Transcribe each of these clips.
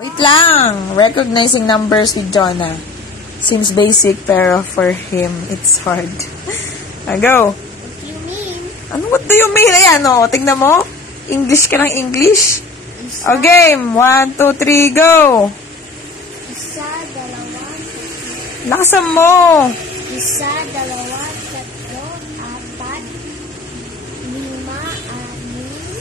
Wait lang. Recognizing numbers with Jonah. Seems basic, pero for him, it's hard. Go. What do you mean? What do you mean? Ayan, o. Tingnan mo. English ka ng English. Isa, Game. 1, 2, 3, go. isa, dalawa, Lakasan mo. isa, dalawa, tatlo, apat, lima, anim,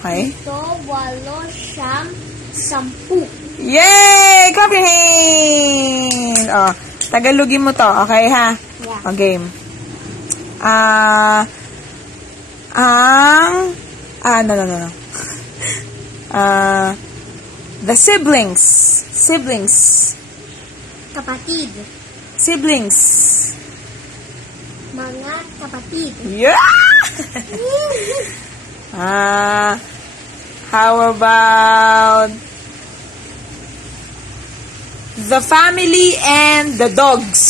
Okay. ito, walo, siyam, sampu. Yay! Clap your hand! Oh, Tagalogin mo to. Okay, ha? Yeah. O, game. No. The siblings. Kapatid. Siblings. Mga kapatid. Yeah! How about the family and the dogs?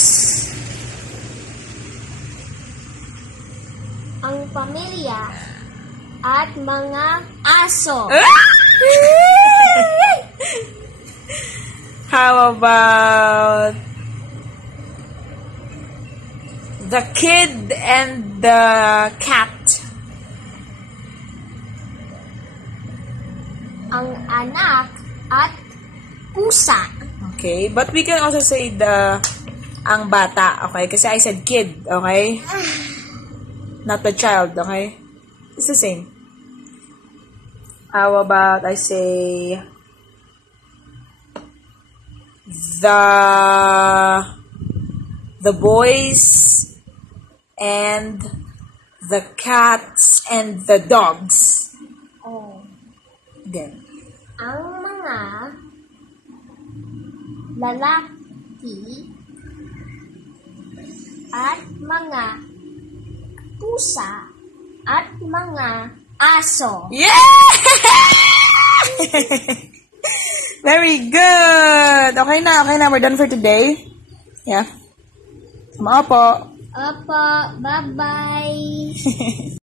Ang pamilya at mga aso. How about the kid and the cat? Ang anak at pusa. Okay, but we can also say ang bata, okay? Kasi I said kid, okay? Not the child, okay? It's the same. How about I say the boys and the cats and the dogs? Oh. Again. Ang mga lalaki at mga pusa at mga aso. Yeah! Very good. Okay na. We're done for today. Yeah. Opo. Opo, bye-bye.